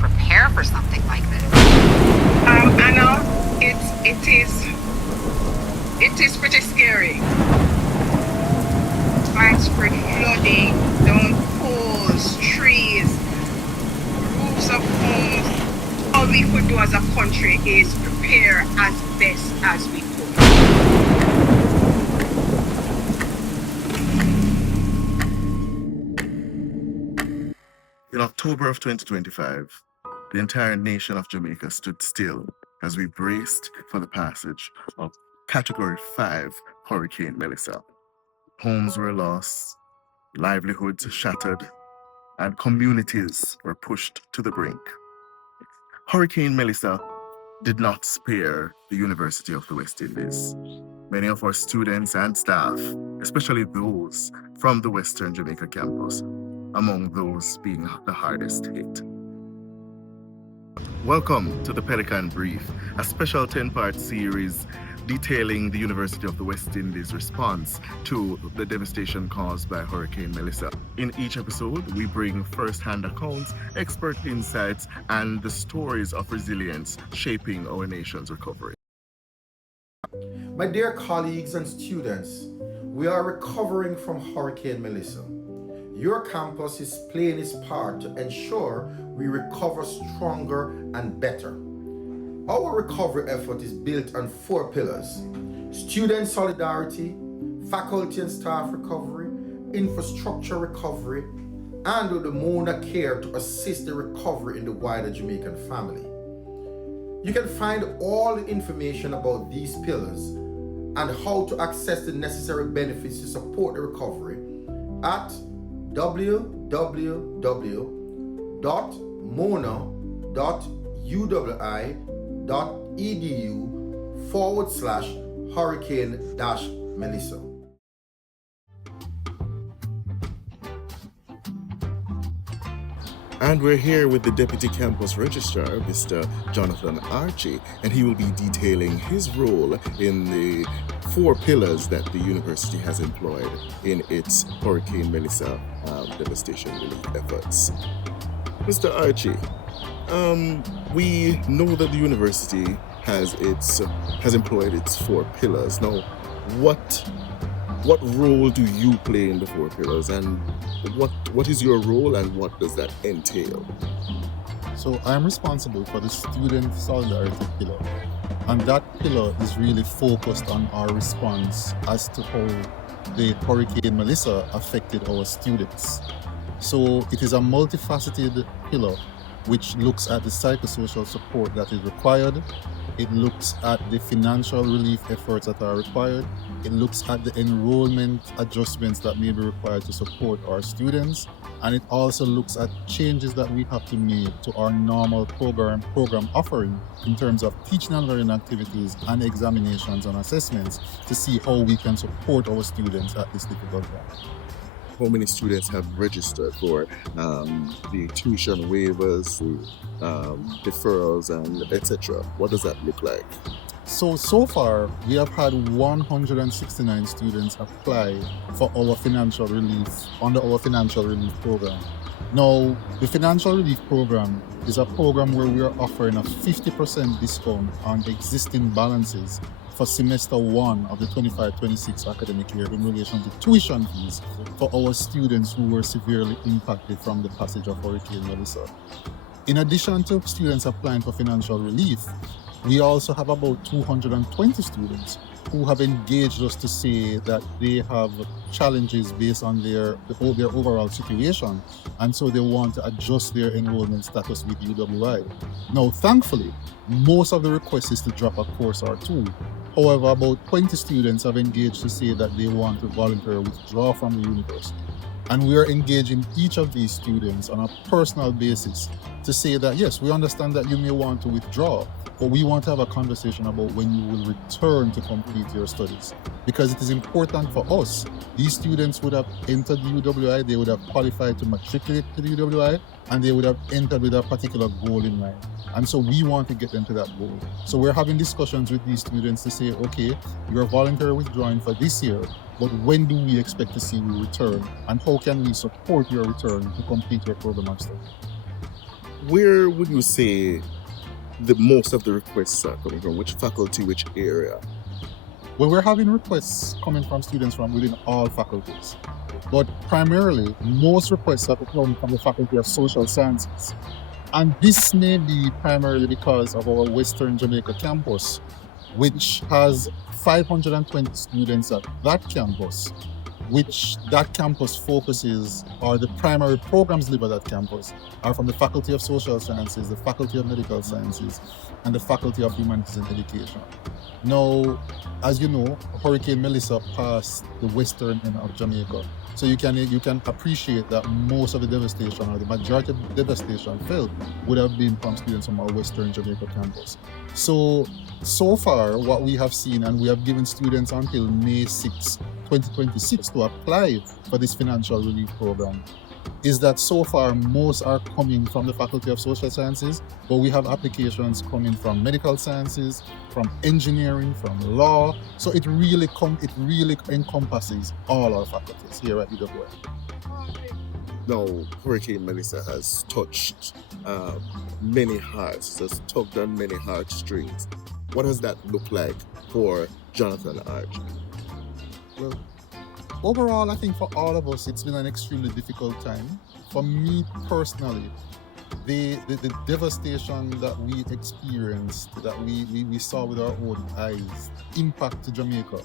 prepare for something like this? Anna, it is pretty scary. Widespread flooding, down poles, trees, roofs of homes. All we could do as a country is prepare as best as we could. In October of 2025, the entire nation of Jamaica stood still as we braced for the passage of Category 5 Hurricane Melissa. Homes were lost, livelihoods shattered, and communities were pushed to the brink. Hurricane Melissa did not spare the University of the West Indies. Many of our students and staff, especially those from the Western Jamaica campus, among those being the hardest hit. Welcome to the Pelican Brief, a special 10-part series detailing the University of the West Indies' response to the devastation caused by Hurricane Melissa. In each episode, we bring first-hand accounts, expert insights, and the stories of resilience shaping our nation's recovery. My dear colleagues and students, we are recovering from Hurricane Melissa. Your campus is playing its part to ensure we recover stronger and better. Our recovery effort is built on 4 pillars: student solidarity, faculty and staff recovery, infrastructure recovery, and with the Mona Care to assist the recovery in the wider Jamaican family. You can find all the information about these pillars and how to access the necessary benefits to support the recovery at www.mona.uwi.edu/hurricane-melissa. And we're here with the Deputy Campus Registrar, Mr. Jonathan Archie, and he will be detailing his role in the 4 pillars that the university has employed in its Hurricane Melissa devastation relief efforts. Mr. Archie, we know that the university has employed its 4 pillars. Now, what role do you play in the 4 pillars, and what is your role and what does that entail? So I'm responsible for the student solidarity pillar, and that pillar is really focused on our response as to how the Hurricane Melissa affected our students. So it is a multifaceted pillar which looks at the psychosocial support that is required. It looks at the financial relief efforts that are required. It looks at the enrollment adjustments that may be required to support our students. And it also looks at changes that we have to make to our normal program offering in terms of teaching and learning activities and examinations and assessments to see how we can support our students at this difficult time. How many students have registered for the tuition waivers, the deferrals, and etc.? What does that look like? So far, we have had 169 students apply for our financial relief under our financial relief program. Now, the financial relief program is a program where we are offering a 50% discount on existing balances for semester 1 of the 25-26 academic year in relation to tuition fees for our students who were severely impacted from the passage of Hurricane Melissa. In addition to students applying for financial relief, we also have about 220 students who have engaged us to say that they have challenges based on their overall situation, and so they want to adjust their enrollment status with UWI. Now, thankfully, most of the requests is to drop a course or 2. However, about 20 students have engaged to say that they want to voluntarily withdraw from the university. And we are engaging each of these students on a personal basis to say that, yes, we understand that you may want to withdraw, but we want to have a conversation about when you will return to complete your studies. Because it is important for us. These students would have entered the UWI, they would have qualified to matriculate to the UWI, and they would have entered with a particular goal in mind. And so we want to get them to that goal. So we're having discussions with these students to say, okay, you're voluntarily withdrawing for this year, but when do we expect to see you return? And how can we support your return to complete your program of study? where would you say the most of the requests are coming from? Which faculty, which area? Well, we're having requests coming from students from within all faculties. But primarily, most requests are coming from the Faculty of Social Sciences. And this may be primarily because of our Western Jamaica campus, which has 520 students at that campus, which that campus focuses, or the primary programs live at that campus, are from the Faculty of Social Sciences, the Faculty of Medical Sciences, and the Faculty of Humanities and Education. Now, as you know, Hurricane Melissa passed the western end of Jamaica. So you can appreciate that most of the devastation, or the majority of the devastation felt, would have been from students from our Western Jamaica campus. So far, what we have seen, and we have given students until May 6, 2026 to apply for this financial relief program, is that so far most are coming from the Faculty of Social Sciences, but we have applications coming from medical sciences, from engineering, from law. So it really encompasses all our faculties here at UWI. Now, Hurricane Melissa has touched many hearts, has tugged on many heartstrings. What does that look like for Jonathan Archie? Well, overall, I think for all of us, it's been an extremely difficult time. For me personally, the devastation that we experienced, that we saw with our own eyes, impact to Jamaica,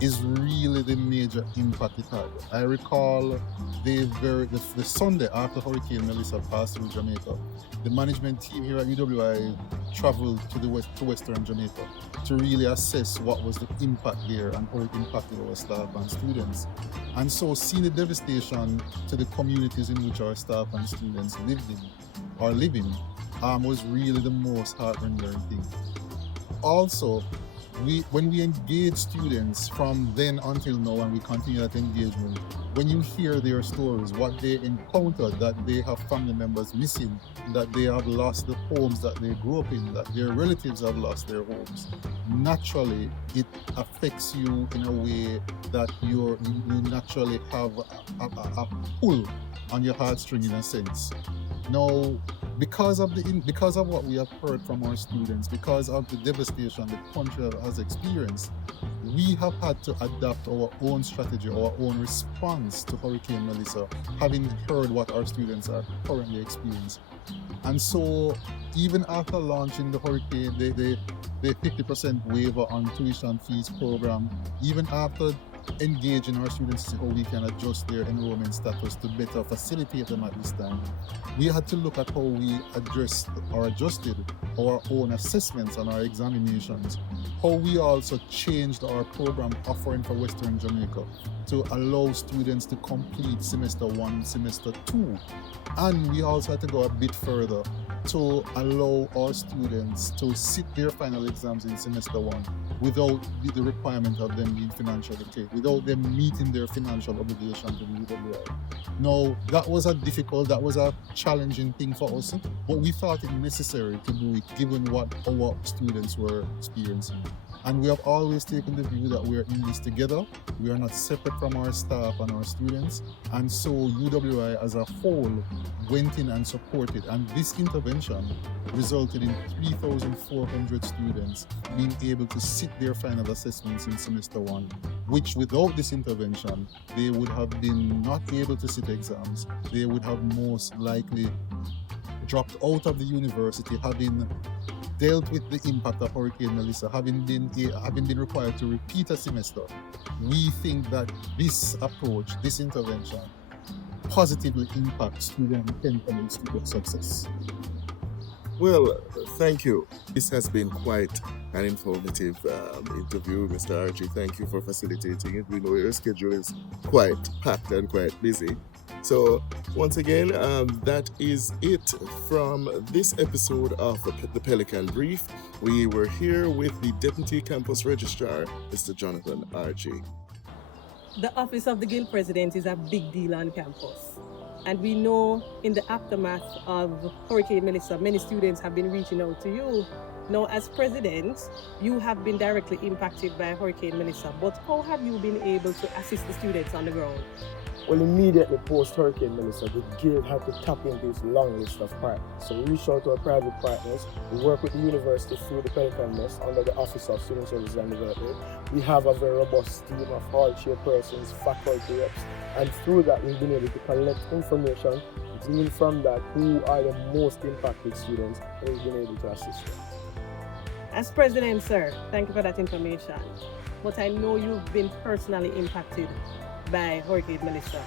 is really the major impact it had. I recall the Sunday after Hurricane Melissa passed through Jamaica, the management team here at UWI traveled to Western Jamaica to really assess what was the impact there and how it impacted our staff and students. And so seeing the devastation to the communities in which our staff and students living was really the most heart-rending thing. Also, when we engage students from then until now, and we continue that engagement, when you hear their stories, what they encountered, that they have family members missing, that they have lost the homes that they grew up in, that their relatives have lost their homes, naturally it affects you in a way that you naturally have a pull on your heartstring in a sense. Now, because of what we have heard from our students, because of the devastation the country has experienced, we have had to adapt our own strategy, our own response to Hurricane Melissa, having heard what our students are currently experiencing. And so, even after launching the hurricane, the 50% waiver on tuition fees program, even after engaging our students to see how we can adjust their enrollment status to better facilitate them at this time, we had to look at how we adjusted our own assessments and our examinations, how we also changed our program offering for Western Jamaica to allow students to complete semester 1, semester 2. And we also had to go a bit further to allow our students to sit their final exams in semester 1 without the requirement of them being financially paid, without them meeting their financial obligations to the UWI. Now, that was a challenging thing for us, but we thought it necessary to do it given what our students were experiencing. And we have always taken the view that we are in this together. We are not separate from our staff and our students. And so UWI as a whole went in and supported. And this intervention resulted in 3,400 students being able to sit their final assessments in semester 1, which without this intervention, they would have been not able to sit exams. They would have most likely dropped out of the university, having dealt with the impact of Hurricane Melissa, having been required to repeat a semester. We think that this approach, this intervention, positively impacts student intent and student success. Well, thank you. This has been quite an informative interview, Mr. Archie. Thank you for facilitating it. We know your schedule is quite packed and quite busy. So once again, that is it from this episode of the Pelican Brief. We were here with the Deputy Campus Registrar, Mr. Jonathan Archie. The office of the Guild President is a big deal on campus. And we know in the aftermath of Hurricane Melissa, many students have been reaching out to you. Now, as president, you have been directly impacted by Hurricane Melissa, but how have you been able to assist the students on the ground? Well, immediately post Hurricane Melissa, the guild had to tap into its long list of partners. So we reached out to our private partners. We work with the university through the Pelican Nest under the Office of Student Services and Development. We have a very robust team of hall chairpersons, faculty reps, and through that we've been able to collect information, glean from that who are the most impacted students, and we've been able to assist them. As president, sir, thank you for that information. But I know you've been personally impacted by Hurricane Melissa.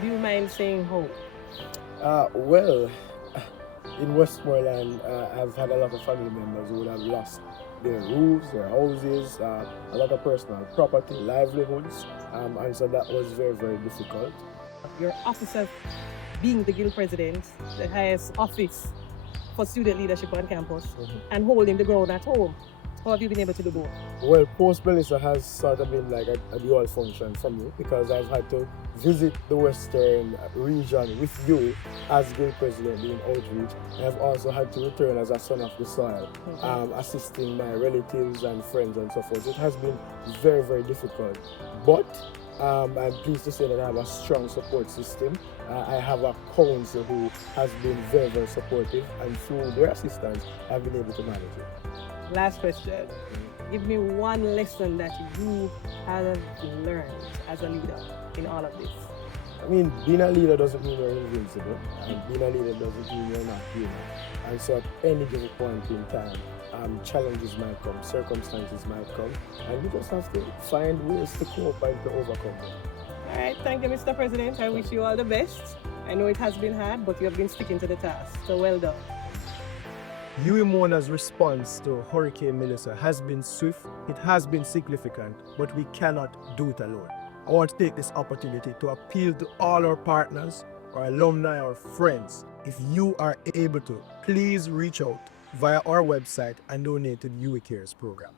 Do you mind saying how? Well, in Westmoreland, I've had a lot of family members who would have lost their roofs, their houses, a lot of personal property, livelihoods, and so that was very, very difficult. Your office of being the guild president, the highest office for student leadership on campus, and holding the ground at home. How have you been able to do both? Well, post Melissa has sort of been like a dual function for me because I've had to visit the Western region with you as guild president doing outreach. I've also had to return as a son of the soil, assisting my relatives and friends and so forth. It has been very, very difficult, but I'm pleased to say that I have a strong support system. I have a council who has been very, very supportive, and through their assistance, I've been able to manage it. Last question. Give me one lesson that you have learned as a leader in all of this. I mean, being a leader doesn't mean you're invincible, and being a leader doesn't mean you're not human. And so at any given point in time, challenges might come, circumstances might come, and you just have to find ways to cope and to overcome them. All right, thank you, Mr. President. I wish you all the best. I know it has been hard, but you have been sticking to the task, so well done. UWI's response to Hurricane Melissa has been swift, it has been significant, but we cannot do it alone. I want to take this opportunity to appeal to all our partners, our alumni, our friends. If you are able to, please reach out via our website and donate to the UWI Cares program.